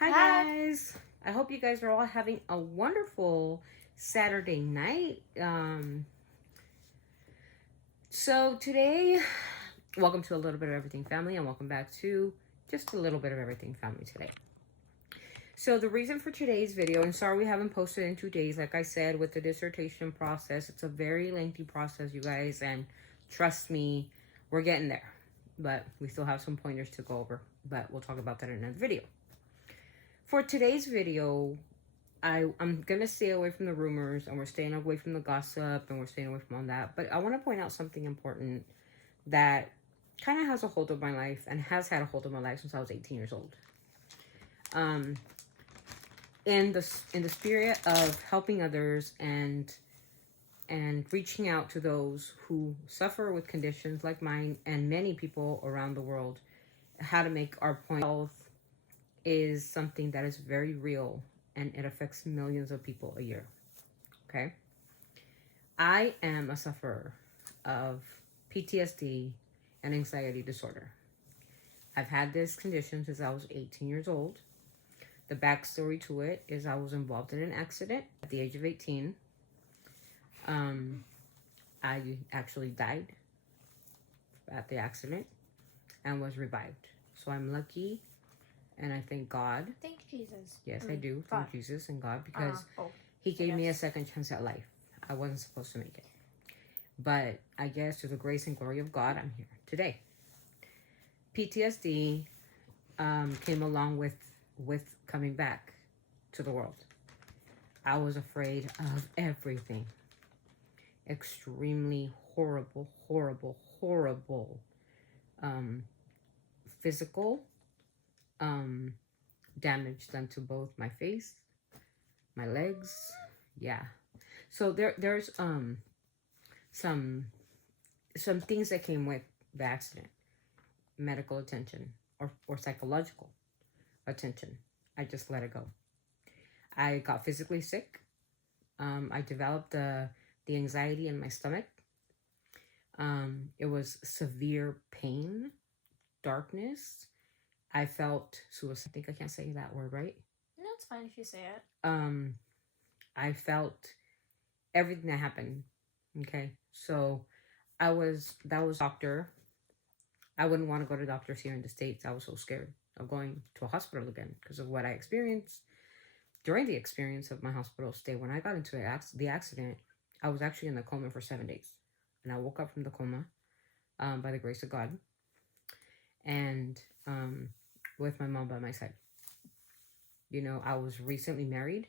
Hi guys. I hope you guys are all having a wonderful Saturday night. So today, welcome to a little bit of everything family, and welcome back to just a little bit of everything family today. So the reason for today's video, and sorry we haven't posted in 2 days, like I said, with the dissertation process, it's a very lengthy process, you guys, and trust me, we're getting there. But we still have some pointers to go over, but we'll talk about that in another video. For today's video, I'm going to stay away from the rumors, and we're staying away from the gossip, and we're staying away from all that. But I want to point out something important that kind of has a hold of my life and has had a hold of my life since I was 18 years old. In the spirit of helping others and reaching out to those who suffer with conditions like mine and many people around the world, how to make our point. Health is something that is very real, and it affects millions of people a year. Okay, I am a sufferer of PTSD and anxiety disorder. I've had this condition since I was 18 years old. The backstory to it is I was involved in an accident at the age of 18. I actually died at the accident and was revived. So I'm lucky, and I thank God. Thank Jesus. Yes, I do. God. Thank Jesus and God, because He gave me a second chance at life. I wasn't supposed to make it. But I guess through the grace and glory of God, I'm here today. PTSD came along with coming back to the world. I was afraid of everything. Extremely horrible physical damage done to both my face, my legs. Yeah. So there's some things that came with the accident. Medical attention or psychological attention. I just let it go. I got physically sick. I developed the anxiety in my stomach. It was severe pain, darkness. I felt suicide. I think I can't say that word, right? No, it's fine if you say it. I felt everything that happened. Okay, so that was doctor. I wouldn't want to go to doctors here in the States. I was so scared of going to a hospital again because of what I experienced during the experience of my hospital stay. When I got into the accident, I was actually in the coma for 7 days, and I woke up from the coma by the grace of God, and with my mom by my side. You know, I was recently married,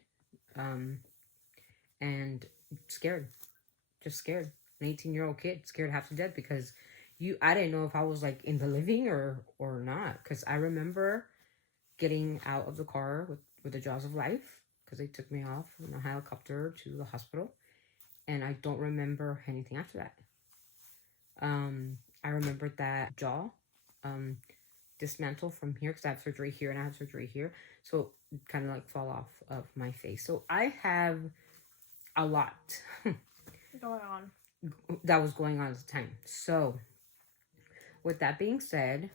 and scared, just scared. An 18-year-old kid, scared half to death because I didn't know if I was like in the living or not. Because I remember getting out of the car with the jaws of life, because they took me off in a helicopter to the hospital, and I don't remember anything after that. I remembered that jaw dismantled from here, because I have surgery here and I have surgery here, so kind of like fall off of my face. So I have a lot going on that was going on at the time. So with that being said,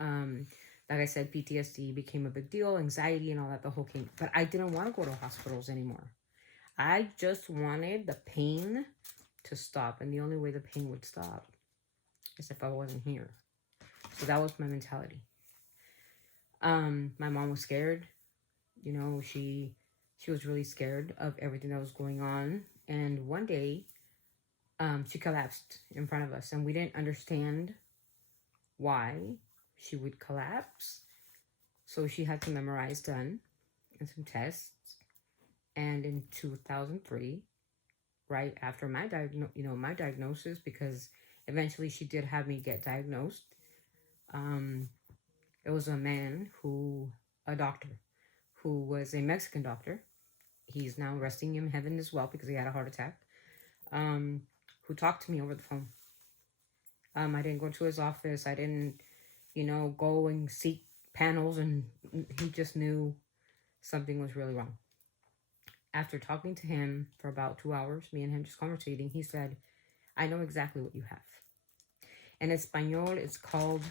like I said, PTSD became a big deal, anxiety and all that, the whole thing. But I didn't want to go to hospitals anymore. I just wanted the pain to stop, and the only way the pain would stop is if I wasn't here. So that was my mentality. My mom was scared. You know, she was really scared of everything that was going on. And one day, she collapsed in front of us, and we didn't understand why she would collapse. So she had some MRIs done and some tests. And in 2003, right after my diagnosis, because eventually she did have me get diagnosed. It was a doctor who was a Mexican doctor. He's now resting in heaven as well because he had a heart attack. Who talked to me over the phone. I didn't go to his office. I didn't, go and seek panels, and he just knew something was really wrong. After talking to him for about 2 hours, me and him just conversating, he said, I know exactly what you have. In Espanol, it's called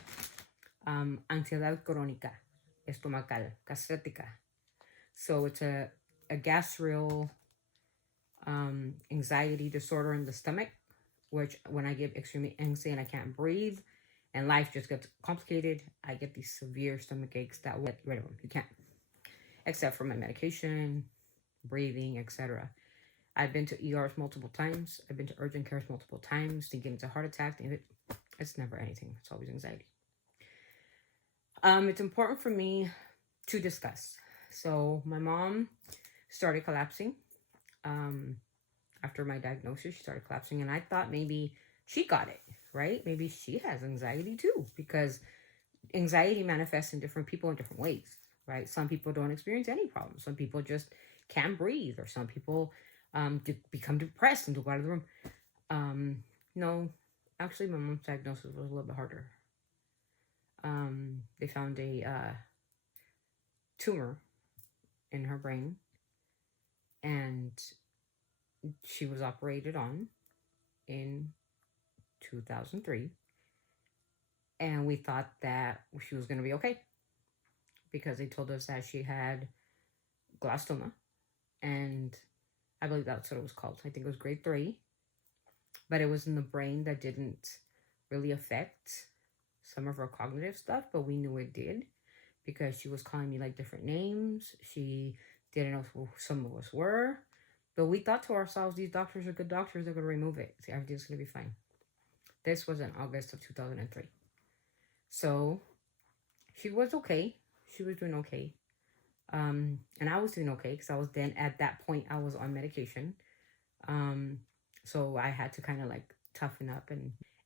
ansiedad crónica. estomacal, gastritica. So it's a gastral anxiety disorder in the stomach, which when I get extremely anxious and I can't breathe and life just gets complicated, I get these severe stomach aches that will get rid of them. You can't, except for my medication, breathing, etc. I've been to ERs multiple times. I've been to urgent cares multiple times, thinking it's a heart attack. It's never anything. It's always anxiety. It's important for me to discuss. So my mom started collapsing. After my diagnosis, she started collapsing, and I thought maybe she got it, right? Maybe she has anxiety too, because anxiety manifests in different people in different ways, right? Some people don't experience any problems. Some people just can't breathe, or some people become depressed and go out of the room. No, actually, my mom's diagnosis was a little bit harder. They found a tumor in her brain, and she was operated on in 2003, and we thought that she was going to be okay, because they told us that she had glioblastoma, and I believe that's what it was called. I think it was grade 3, but it was in the brain that didn't really affect some of her cognitive stuff, but we knew it did, because she was calling me like different names. She didn't know who some of us were, but we thought to ourselves, these doctors are good doctors, they're going to remove it. See, everything's going to be fine. This was in August of 2003. So she was okay. She was doing okay. And I was doing okay, because I was then, at that point, I was on medication. So I had to kind of like toughen up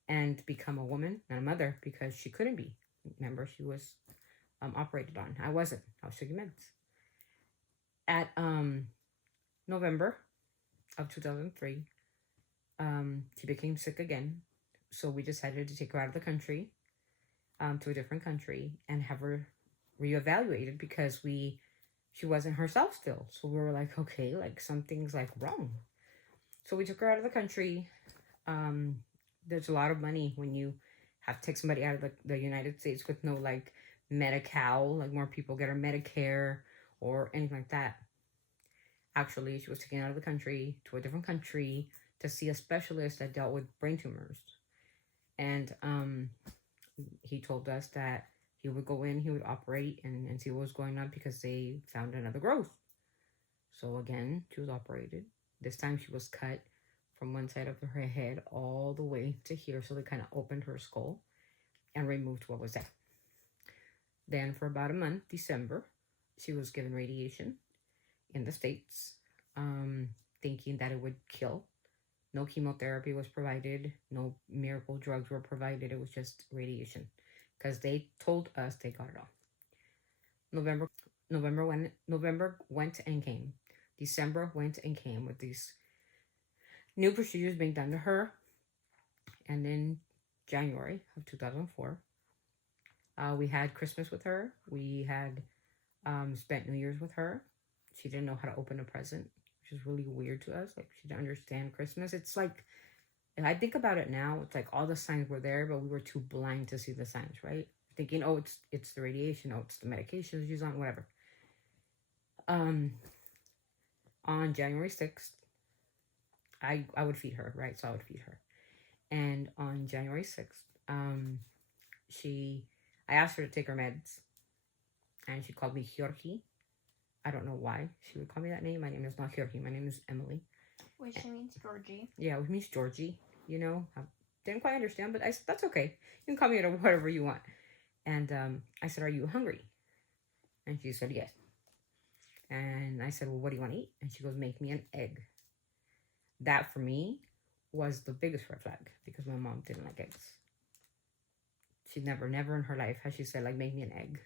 and become a woman and a mother, because she couldn't be. Remember, she was operated on. I wasn't. I was taking meds. At November of 2003, she became sick again. So we decided to take her out of the country, to a different country, and have her reevaluated, because she wasn't herself still. So we were like, okay, like something's like wrong. So we took her out of the country. There's a lot of money when you have to take somebody out of the United States with no like Medi-Cal, like more people get her Medicare or anything like that. Actually, she was taken out of the country to a different country to see a specialist that dealt with brain tumors. And he told us that he would go in, he would operate and see what was going on, because they found another growth. So again, she was operated. This time she was cut from one side of her head all the way to here. So they kind of opened her skull and removed what was there. Then for about a month, December, she was given radiation in the States, thinking that it would kill. No chemotherapy was provided. No miracle drugs were provided. It was just radiation, because they told us they got it all. November went and came. December went and came with these new procedures being done to her. And in January of 2004, we had Christmas with her. We had spent New Year's with her. She didn't know how to open a present, which is really weird to us. Like, she didn't understand Christmas. It's like, if I think about it now, it's like all the signs were there, but we were too blind to see the signs, right? Thinking, oh, it's the radiation, oh, it's the medication she's on, whatever. On January 6th, I would feed her, right? So I would feed her. And on January 6th, I asked her to take her meds, and she called me Jorge. I don't know why she would call me that name. My name is not Jorge. My name is Emily. Which means Georgie. Yeah, which means Georgie. You know, I didn't quite understand, but that's okay. You can call me whatever you want. And I said, "Are you hungry?" And she said, "Yes." And I said, "Well, what do you want to eat?" And she goes, "Make me an egg." That for me was the biggest red flag, because my mom didn't like eggs. She never in her life has she said, like, make me an egg.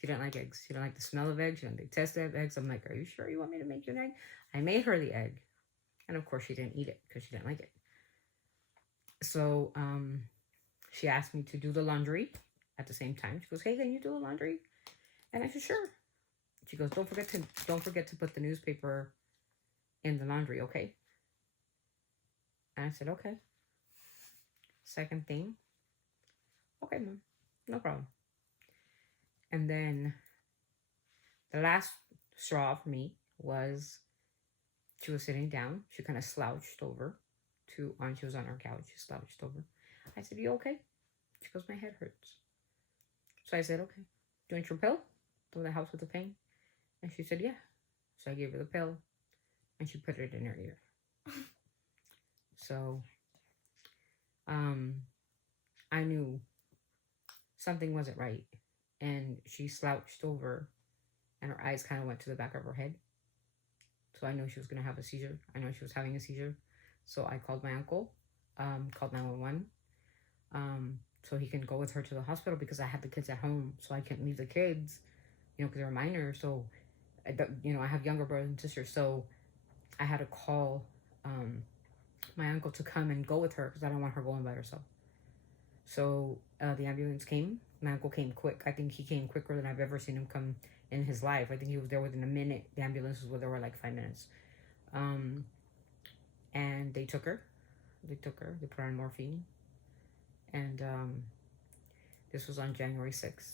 She didn't like eggs. She didn't like the smell of eggs. She didn't like the taste of eggs. I'm like, are you sure you want me to make you an egg? I made her the egg. And of course she didn't eat it, because she didn't like it. So she asked me to do the laundry at the same time. She goes, "Hey, can you do the laundry?" And I said, "Sure." She goes, don't forget to put the newspaper in the laundry, okay?" And I said, "Okay." Second thing, "Okay, Mom, no problem." And then The last straw for me was she was sitting down. She kind of slouched over she was on her couch. She slouched over. I said, "You okay?" She goes, "My head hurts." So I said, "Okay. Do you want your pill? Do the house with the pain?" And she said, "Yeah." So I gave her the pill and she put it in her ear. So I knew something wasn't right. And she slouched over and her eyes kind of went to the back of her head. So I knew she was going to have a seizure. I know she was having a seizure. So I called my uncle, called 911, so he can go with her to the hospital because I had the kids at home. So I couldn't leave the kids, because they're minor. So, I have younger brothers and sisters. So I had to call my uncle to come and go with her because I don't want her going by herself. So the ambulance came. My uncle came quick. I think he came quicker than I've ever seen him come in his life. I think he was there within a minute. The ambulances were there like 5 minutes. And they took her. They put her on morphine. And this was on January 6th.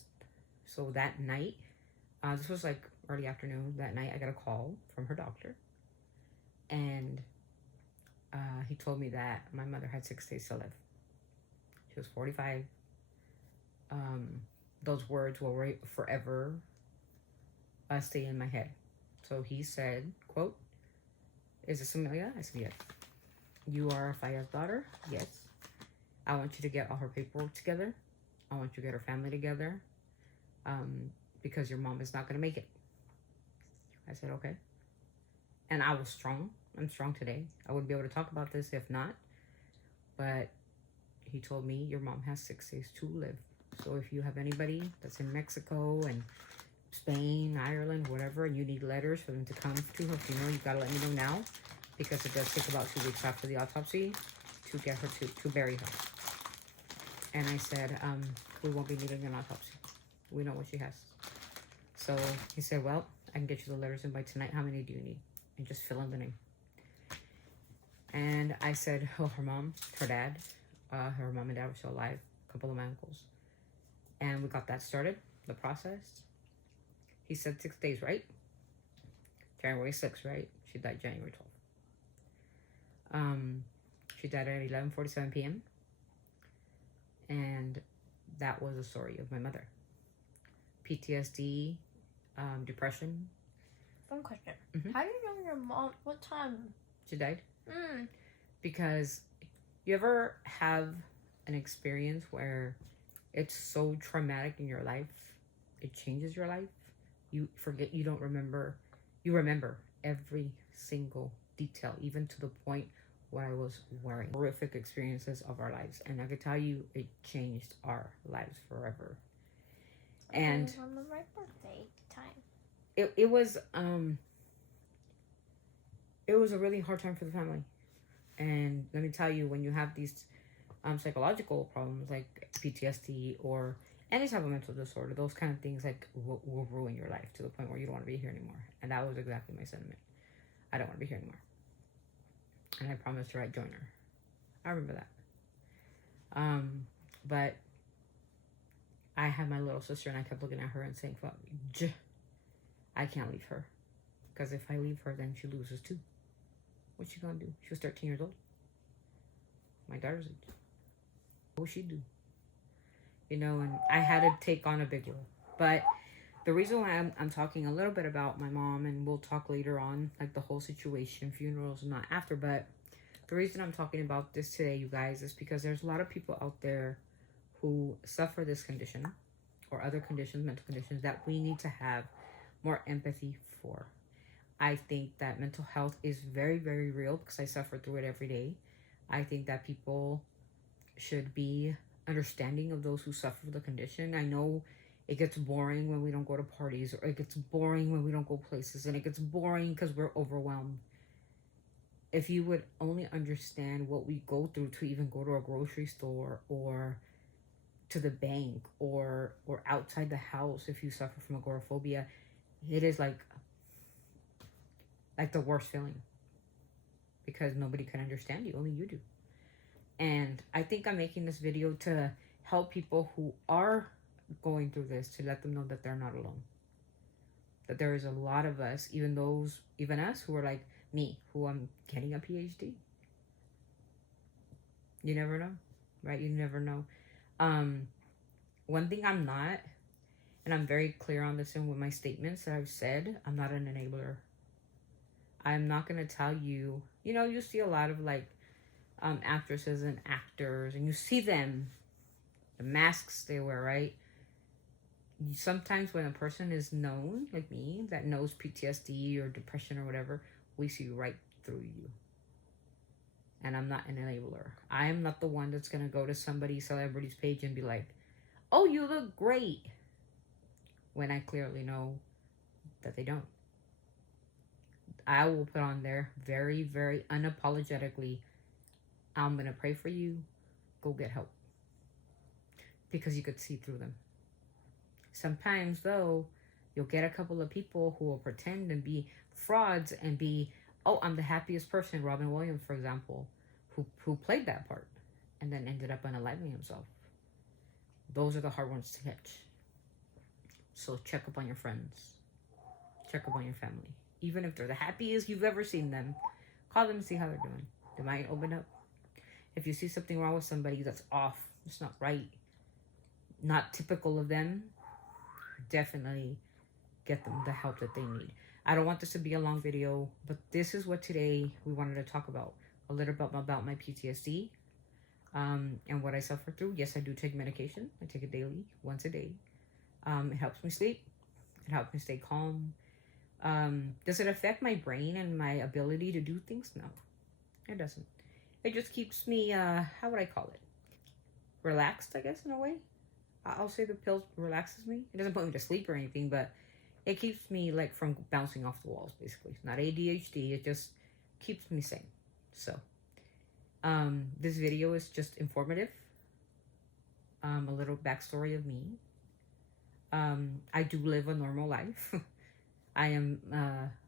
So that night, this was like early afternoon. That night I got a call from her doctor. And he told me that my mother had 6 days to live. She was 45. Those words will forever stay in my head. So he said, quote, "Is this Amelia?" I said, "Yes." "You are Faya's daughter?" "Yes." "I want you to get all her paperwork together. I want you to get her family together, because your mom is not going to make it." I said, "Okay." And I was strong. I'm strong today. I wouldn't be able to talk about this if not. But he told me, "Your mom has 6 days to live. So if you have anybody that's in Mexico and Spain, Ireland, whatever, and you need letters for them to come to her funeral, you gotta let me know now, because it does take about 2 weeks after the autopsy to get her to bury her." And I said, "We won't be needing an autopsy. We know what she has." So he said, "Well, I can get you the letters in by tonight. How many do you need?" And just fill in the name. And I said, "Oh, her mom, her dad, her mom and dad were still alive, a couple of my uncles." And we got that started, the process. He said 6 days, right? January 6th, right? She died January 12th. She died at 11:47 p.m. And that was the story of my mother. PTSD, depression. One question. Mhm. How do you know your mom? What time? She died. Because you ever have an experience where it's so traumatic in your life, it changes your life. You forget, you don't remember. You remember every single detail, even to the point what I was wearing. Horrific experiences of our lives. And I could tell you, it changed our lives forever. And it was on the right birthday time. it was a really hard time for the family. And let me tell you, when you have these psychological problems like PTSD or any type of mental disorder, those kind of things like will ruin your life to the point where you don't want to be here anymore. And that was exactly my sentiment. I don't want to be here anymore. And I promised her I'd join her. I remember that. But I had my little sister and I kept looking at her and saying, "Fuck, I can't leave her. Because if I leave her, then she loses too. What's she gonna do?" She was 13 years old. My daughter's age. What would she do? And I had to take on a big role. But the reason why I'm talking a little bit about my mom, and we'll talk later on, like the whole situation, funerals, not after, but the reason I'm talking about this today, you guys, is because there's a lot of people out there who suffer this condition or other conditions, mental conditions, that we need to have more empathy for. I think that mental health is very, very real because I suffer through it every day. I think that people should be understanding of those who suffer the condition. I know it gets boring when we don't go to parties, or it gets boring when we don't go places, and it gets boring because we're overwhelmed. If you would only understand what we go through to even go to a grocery store or to the bank or outside the house, if you suffer from agoraphobia, it is like the worst feeling, because nobody can understand you, only you do. And I think I'm making this video to help people who are going through this, to let them know that they're not alone. that there is a lot of us, even us who are like me, who I'm getting a PhD. You never know, right? You never know. One thing I'm not, and I'm very clear on this and with my statements that I've said, I'm not an enabler. I'm not going to tell you, you see a lot of like actresses and actors, and you see them, the masks they wear, right? Sometimes when a person is known, like me, that knows PTSD or depression or whatever, we see right through you. And I'm not an enabler. I am not the one that's going to go to celebrity's page and be like, oh, you look great, when I clearly know that they don't. I will put on there very, very unapologetically, I'm going to pray for you. Go get help. Because you could see through them. Sometimes, though, you'll get a couple of people who will pretend and be frauds and be, oh, I'm the happiest person. Robin Williams, for example, who played that part and then ended up unaliving himself. Those are the hard ones to catch. So check up on your friends. Check up on your family. Even if they're the happiest you've ever seen them, call them and see how they're doing. They might open up. If you see something wrong with somebody that's off, it's not right, not typical of them, definitely get them the help that they need. I don't want this to be a long video, but this is what today we wanted to talk about. A little bit about my PTSD and what I suffer through. Yes, I do take medication. I take it daily, once a day. It helps me sleep. It helps me stay calm. Does it affect my brain and my ability to do things? No, it doesn't. It just keeps me, how would I call it? Relaxed, I guess, in a way. I'll say the pills relaxes me. It doesn't put me to sleep or anything, but it keeps me like from bouncing off the walls, basically. It's not ADHD. It just keeps me sane. So, this video is just informative. A little backstory of me. I do live a normal life. I am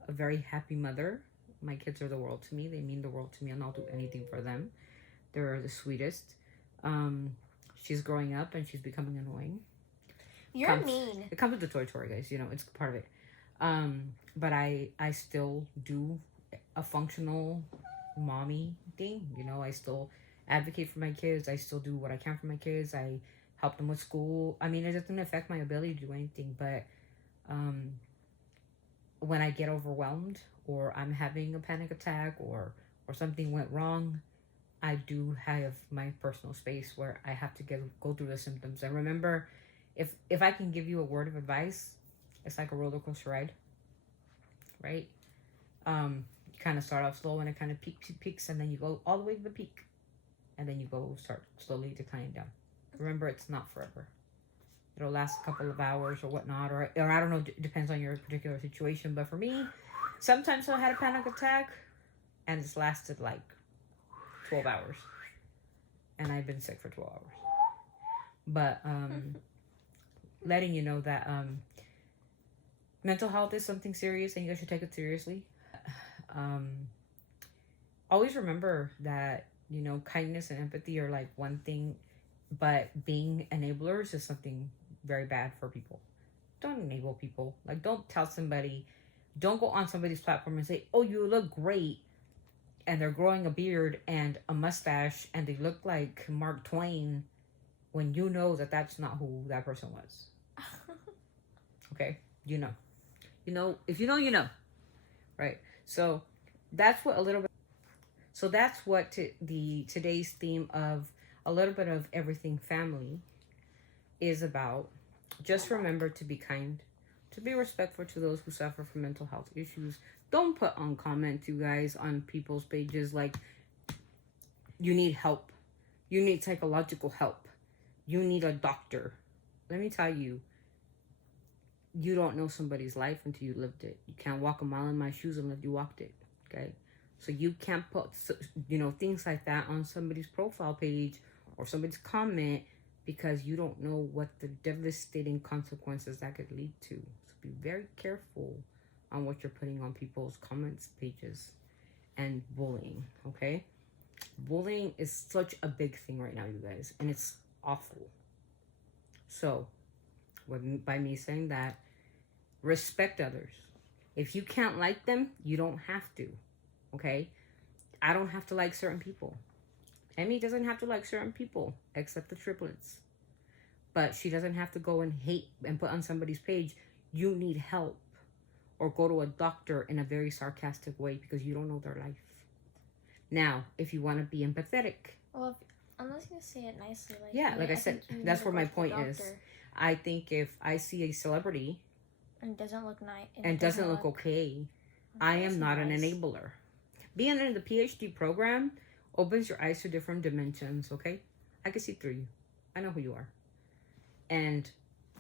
a very happy mother. My kids are the world to me. They mean the world to me, and I'll do anything for them. They're the sweetest. She's growing up, and she's becoming annoying. You're mean. It comes with the territory, guys. It's part of it. But I still do a functional mommy thing. I still advocate for my kids. I still do what I can for my kids. I help them with school. I mean, it doesn't affect my ability to do anything, but when I get overwhelmed or I'm having a panic attack or something went wrong, I do have my personal space where I have to go through the symptoms. And remember, if I can give you a word of advice, it's like a roller coaster ride, right? You kind of start off slow and it kind of peaks, and then you go all the way to the peak, and then you start slowly declining down. Remember, it's not forever. It'll last a couple of hours or whatnot, or I don't know, depends on your particular situation. But for me, sometimes I had a panic attack and it's lasted like 12 hours. And I've been sick for 12 hours. But letting you know that mental health is something serious and you guys should take it seriously. Always remember that, kindness and empathy are like one thing, but being enablers is something very bad for people. Don't enable people. Like, don't go on somebody's platform and say, oh, you look great, and they're growing a beard and a mustache and they look like Mark Twain, when you know that that's not who that person was. Okay? If you know, you know. Right? So that's what today's theme of a little bit of everything family is about. Just remember to be kind, to be respectful to those who suffer from mental health issues. Don't put on comments, you guys, on people's pages like, you need help, you need psychological help, you need a doctor. Let me tell you, you don't know somebody's life until you lived it. You can't walk a mile in my shoes unless you walked it, okay? So you can't put, things like that on somebody's profile page or somebody's comment, because you don't know what the devastating consequences that could lead to. So be very careful on what you're putting on people's comments pages. And bullying, okay? Bullying is such a big thing right now, you guys, and it's awful. So, by me saying that, Respect others. If you can't like them, you don't have to. Okay? I don't have to like certain people. Emmy doesn't have to like certain people, except the triplets. But she doesn't have to go and hate and put on somebody's page, you need help. Or go to a doctor in a very sarcastic way because you don't know their life. Now, if you want to be empathetic. Well, unless you say it nicely. Like, yeah, like I said, that's where my point is. I think if I see a celebrity and doesn't look nice and doesn't look okay, I am not an enabler. Being in the PhD program opens your eyes to different dimensions, okay? I can see through you. I know who you are. And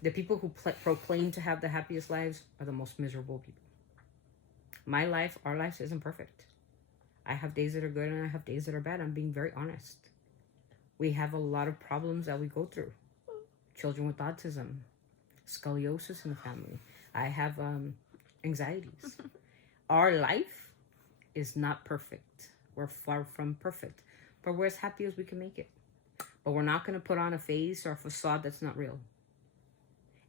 the people who proclaim to have the happiest lives are the most miserable people. My life, our life isn't perfect. I have days that are good and I have days that are bad. I'm being very honest. We have a lot of problems that we go through. Children with autism, scoliosis in the family. I have anxieties. Our life is not perfect. We're far from perfect. But we're as happy as we can make it. But we're not going to put on a face or a facade that's not real.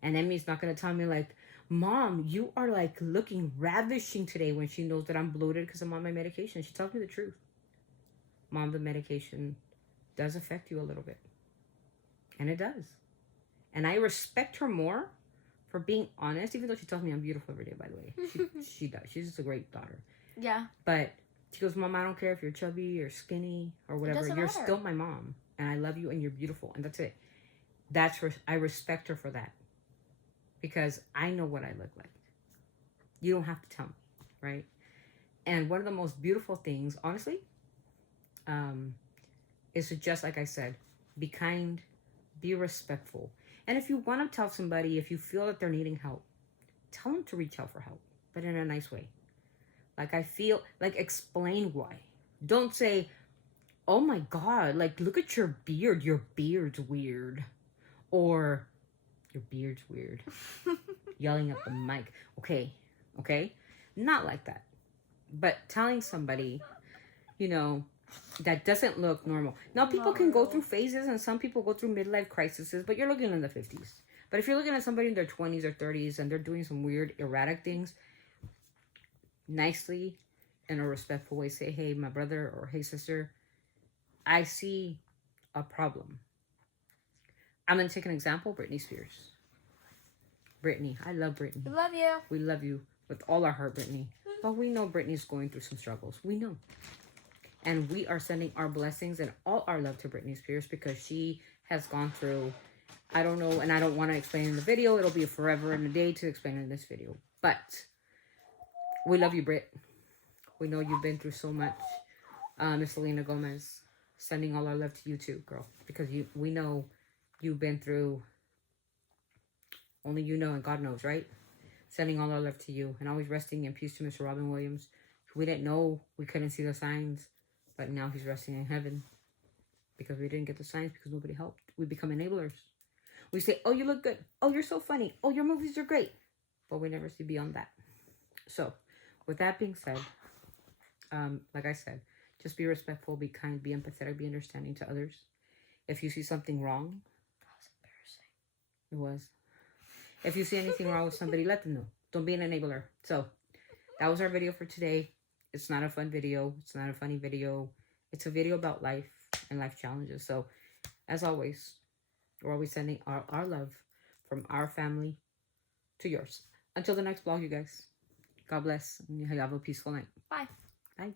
And Emmy's not going to tell me like, Mom, you are like looking ravishing today when she knows that I'm bloated because I'm on my medication. She tells me the truth. Mom, the medication does affect you a little bit. And it does. And I respect her more for being honest, even though she tells me I'm beautiful every day, by the way. She does. She's just a great daughter. Yeah. But she goes, Mom, I don't care if you're chubby or skinny or whatever. You're still my mom. And I love you and you're beautiful. And that's it. I respect her for that. Because I know what I look like. You don't have to tell me, right? And one of the most beautiful things, honestly, is to just, like I said, be kind, be respectful. And if you want to tell somebody, if you feel that they're needing help, tell them to reach out for help, but in a nice way. Like explain why. Don't say, oh my God, like, look at your beard. Your beard's weird. Or, your beard's weird. Yelling at the mic. Okay. Not like that. But telling somebody, that doesn't look normal. Now, people can go through phases, and some people go through midlife crises, but you're looking in the 50s. But if you're looking at somebody in their 20s or 30s, and they're doing some weird, erratic things, nicely, in a respectful way, say, hey, my brother, or hey, sister, I see a problem. I'm going to take an example, Britney Spears. Britney, I love Britney. We love you. We love you with all our heart, Britney. But we know Britney's going through some struggles. We know. And we are sending our blessings and all our love to Britney Spears because she has gone through, I don't know, and I don't want to explain in the video. It'll be forever and a day to explain in this video. But we love you, Brit. We know you've been through so much. Miss Selena Gomez, sending all our love to you too, girl. Because we know you've been through, only you know and God knows, right? Sending all our love to you. And always resting in peace to Mr. Robin Williams. We didn't know, we couldn't see the signs. But now he's resting in heaven. Because we didn't get the signs because nobody helped. We become enablers. We say, oh, you look good. Oh, you're so funny. Oh, your movies are great. But we never see beyond that. So, with that being said, like I said, just be respectful, be kind, be empathetic, be understanding to others. If you see something wrong, that was embarrassing. It was. If you see anything wrong with somebody, let them know. Don't be an enabler. So, that was our video for today. It's not a fun video. It's not a funny video. It's a video about life and life challenges. So, as always, we're always sending our love from our family to yours. Until the next vlog, you guys. God bless. And you have a peaceful night. Bye. Bye.